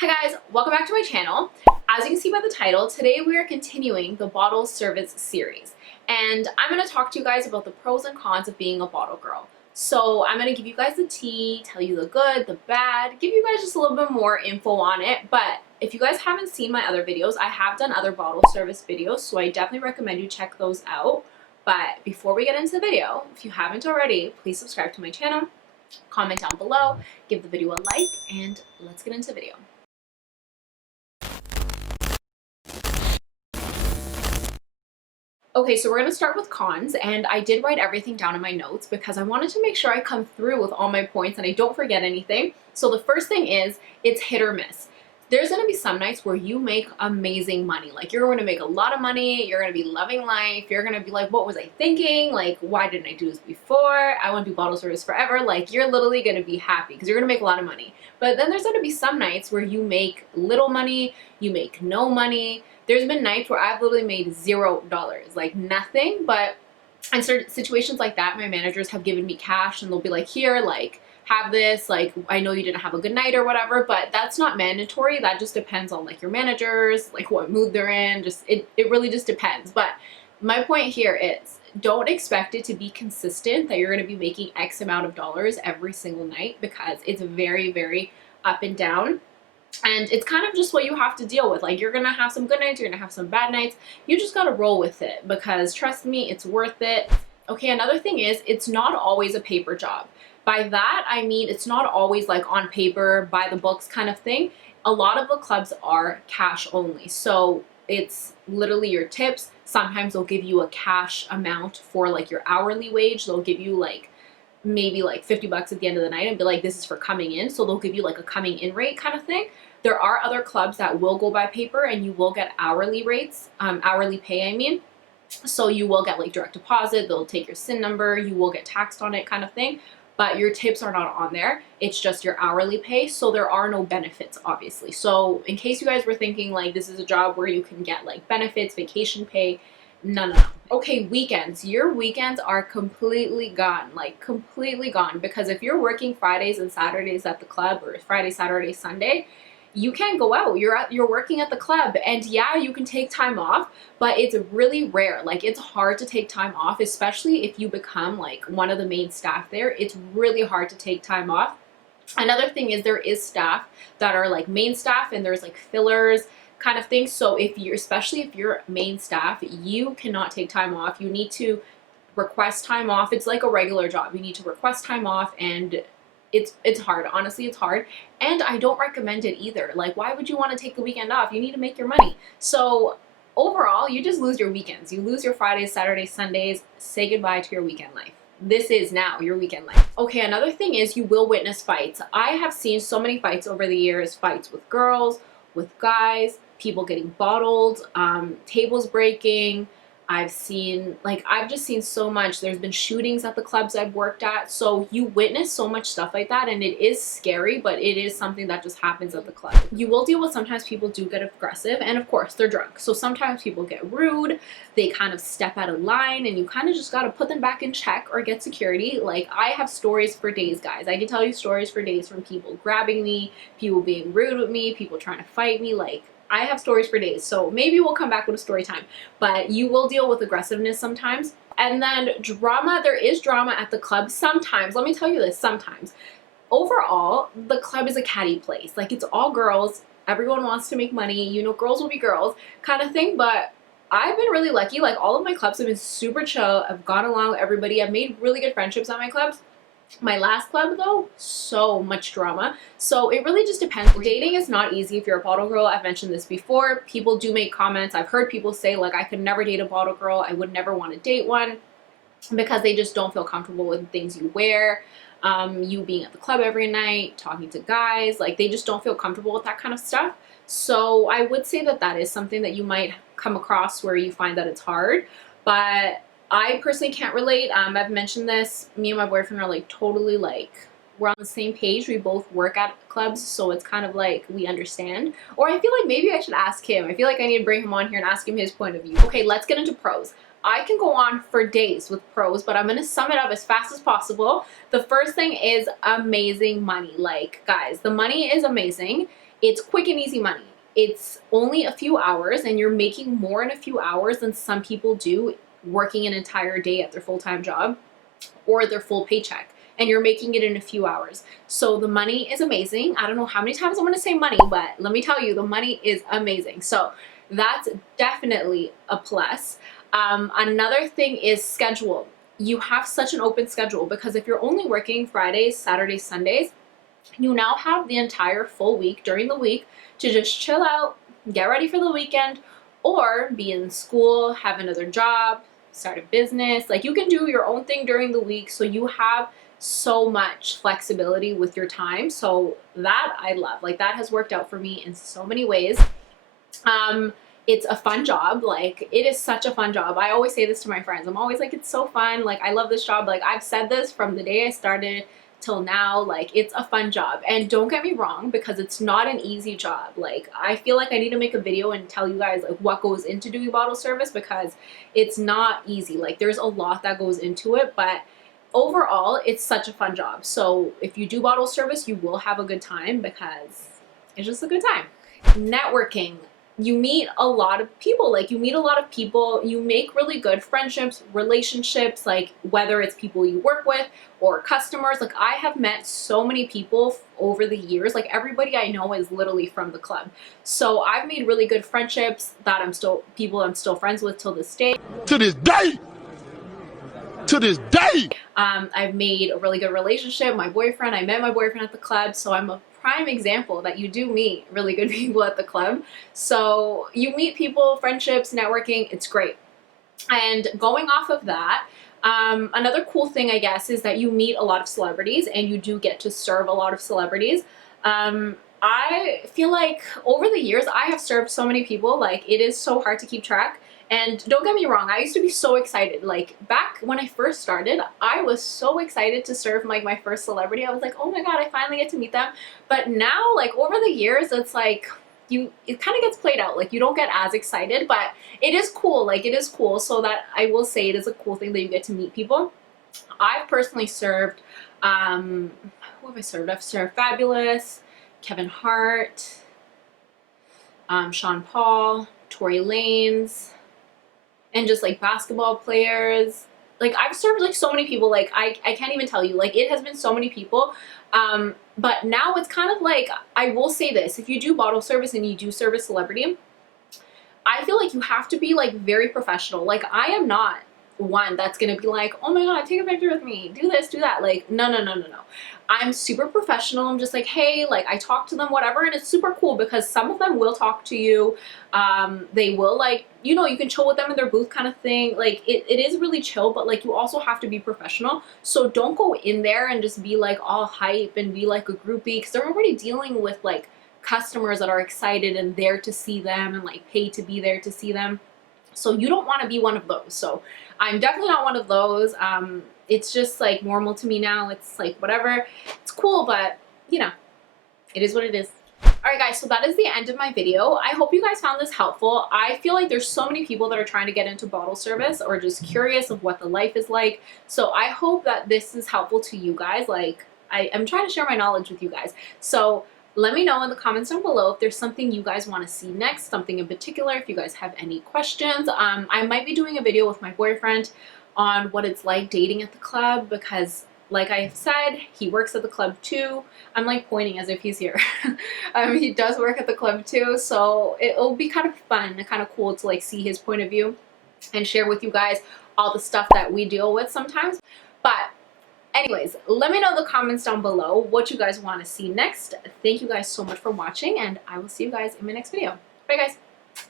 Hi guys, welcome back to my channel. As you can see by the title, today we are continuing the bottle service series. And I'm going to talk to you guys about the pros and cons of being a bottle girl. So I'm going to give you guys the tea, tell you the good, the bad, give you guys just a little bit more info on it. But if you guys haven't seen my other videos, I have done other bottle service videos, so I definitely recommend you check those out. But before we get into the video, if you haven't already, please subscribe to my channel, comment down below, give the video a like, and let's get into the video. Okay, so we're going to start with cons, and I did write everything down in my notes because I wanted to make sure I come through with all my points and I don't forget anything. So the first thing is, it's hit or miss. There's going to be some nights where you make amazing money. Like, you're going to make a lot of money, you're going to be loving life, you're going to be like, what was I thinking? Like, why didn't I do this before? I want to do bottle service forever. Like, you're literally going to be happy because you're going to make a lot of money. But then there's going to be some nights where you make little money, you make no money. There's been nights where I've literally made $0, like nothing. But in certain situations like that, my managers have given me cash and they'll be like, here, like, have this, like, I know you didn't have a good night or whatever, but that's not mandatory. That just depends on like your managers, like what mood they're in. Just it really just depends. But my point here is, don't expect it to be consistent that you're going to be making X amount of dollars every single night, because it's very, very up and down. And it's kind of just what you have to deal with. Like, you're gonna have some good nights, you're gonna have some bad nights. You just gotta roll with it, because trust me, it's worth it. Okay, another thing is, it's not always a paper job. By that, I mean, it's not always like on paper, by the books kind of thing. A lot of the clubs are cash only. So it's literally your tips. Sometimes they'll give you a cash amount for like your hourly wage. They'll give you like maybe like 50 bucks at the end of the night and be like, this is for coming in. So they'll give you like a coming in rate kind of thing. There are other clubs that will go by paper and you will get hourly rates, hourly pay, I mean. So you will get like direct deposit, they'll take your SIN number, you will get taxed on it kind of thing. But your tips are not on there. It's just your hourly pay. So there are no benefits, obviously. So in case you guys were thinking like this is a job where you can get like benefits, vacation pay, no. Okay, weekends. Your weekends are completely gone, like completely gone. Because if you're working Fridays and Saturdays at the club, or Friday, Saturday, Sunday, you can't go out. You're working at the club, and yeah, you can take time off, but it's really rare. Like, it's hard to take time off, especially if you become like one of the main staff there. It's really hard to take time off. Another thing is, there is staff that are like main staff and there's like fillers kind of thing. So if you're, especially if you're main staff, you cannot take time off. You need to request time off. It's like a regular job. You need to request time off, and it's hard. Honestly, it's hard. And I don't recommend it either. Like, why would you want to take the weekend off? You need to make your money. So overall, you just lose your weekends. You lose your Fridays, Saturdays, Sundays. Say goodbye to your weekend life. This is now your weekend life. Okay, another thing is, you will witness fights. I have seen so many fights over the years, fights with girls, with guys, people getting bottled, tables breaking. I've just seen so much. There's been shootings at the clubs I've worked at. So you witness so much stuff like that, and it is scary, but it is something that just happens at the club. You will deal with, sometimes people do get aggressive, and of course they're drunk. So sometimes people get rude, they kind of step out of line, and you kind of just got to put them back in check or get security. Like, I have stories for days, guys. I can tell you stories for days from people grabbing me, people being rude with me, people trying to fight me. Like, I have stories for days, so maybe we'll come back with a story time. But you will deal with aggressiveness sometimes. And then drama, there is drama at the club sometimes. Let me tell you this, sometimes. Overall, the club is a catty place. Like, it's all girls. Everyone wants to make money. You know, girls will be girls kind of thing. But I've been really lucky. Like, all of my clubs have been super chill. I've gone along with everybody. I've made really good friendships at my clubs. My last club, though, so much drama. So it really just depends. Dating is not easy if you're a bottle girl. I've mentioned this before. People do make comments. I've heard people say, like, I could never date a bottle girl. I would never want to date one, because they just don't feel comfortable with things you wear. You being at the club every night, talking to guys, like, they just don't feel comfortable with that kind of stuff. So I would say that that is something that you might come across where you find that it's hard. But I personally can't relate. I've mentioned this. Me and my boyfriend are like totally like, we're on the same page. We both work at clubs, so it's kind of like we understand. Or I feel like maybe I should ask him. I feel like I need to bring him on here and ask him his point of view. Okay, let's get into pros. I can go on for days with pros, but I'm going to sum it up as fast as possible. The first thing is amazing money. Like, guys, the money is amazing. It's quick and easy money. It's only a few hours, and you're making more in a few hours than some people do working an entire day at their full-time job or their full paycheck, and you're making it in a few hours. So the money is amazing. I don't know how many times I'm going to say money, but let me tell you, the money is amazing. So that's definitely a plus. Another thing is schedule. You have such an open schedule, because if you're only working Fridays, Saturdays, Sundays, you now have the entire full week during the week to just chill out, get ready for the weekend, or be in school, have another job, start a business. Like, you can do your own thing during the week, so you have so much flexibility with your time. So that I love. Like, that has worked out for me in so many ways. It's a fun job. Like, it is such a fun job. I always say this to my friends. I'm always like, it's so fun. Like, I love this job. Like, I've said this from the day I started till now. Like, it's a fun job. And don't get me wrong, because it's not an easy job. Like, I feel like I need to make a video and tell you guys like what goes into doing bottle service, because it's not easy. Like, there's a lot that goes into it, but overall it's such a fun job. So if you do bottle service, you will have a good time, because it's just a good time. Networking. You meet a lot of people. Like, you meet a lot of people, you make really good friendships, relationships, like whether it's people you work with or customers. Like, I have met so many people over the years. Like, everybody I know is literally from the club. So I've made really good friendships that I'm still friends with till this day. To this day! To this day! I've made a really good relationship. I met my boyfriend at the club, so I'm a prime example that you do meet really good people at the club. So you meet people, friendships, networking, it's great. And going off of that, another cool thing, I guess, is that you meet a lot of celebrities, and you do get to serve a lot of celebrities. I feel like over the years, I have served so many people. Like, it is so hard to keep track. And don't get me wrong, I used to be so excited. Like, back when I first started, I was so excited to serve like my first celebrity. I was like, oh my god, I finally get to meet them. But now, like, over the years, it's like it kind of gets played out. Like, you don't get as excited, but it is cool. Like, it is cool. So that I will say, it is a cool thing that you get to meet people. I've personally served, who have I served? I've served Fabulous, Kevin Hart, Sean Paul, Tory Lanez, and just like basketball players. Like, I've served like so many people. Like, I can't even tell you. Like, it has been so many people. But now it's kind of like, I will say this, if you do bottle service and you do serve a celebrity, I feel like you have to be like very professional. Like, I am not one that's gonna be like, oh my god, take a picture with me, do this, do that. Like, no. I'm super professional. I'm just like, hey, like, I talk to them, whatever, and it's super cool, because some of them will talk to you. They will, like, you know, you can chill with them in their booth kind of thing. Like, it is really chill, but like, you also have to be professional. So don't go in there and just be like all hype and be like a groupie, because they're already dealing with like customers that are excited and there to see them and like pay to be there to see them. So you don't want to be one of those. So I'm definitely not one of those. It's just like normal to me now. It's like whatever. It's cool, but you know, it is what it is. Alright guys, so that is the end of my video. I hope you guys found this helpful. I feel like there's so many people that are trying to get into bottle service or just curious of what the life is like. So I hope that this is helpful to you guys. Like, I'm trying to share my knowledge with you guys. So let me know in the comments down below if there's something you guys want to see next, something in particular, if you guys have any questions. I might be doing a video with my boyfriend on what it's like dating at the club, because like I said, he works at the club too. I'm like pointing as if he's here. He does work at the club too, so it'll be kind of fun and kind of cool to like see his point of view and share with you guys all the stuff that we deal with sometimes. But anyways, let me know in the comments down below what you guys want to see next. Thank you guys so much for watching, and I will see you guys in my next video. Bye guys.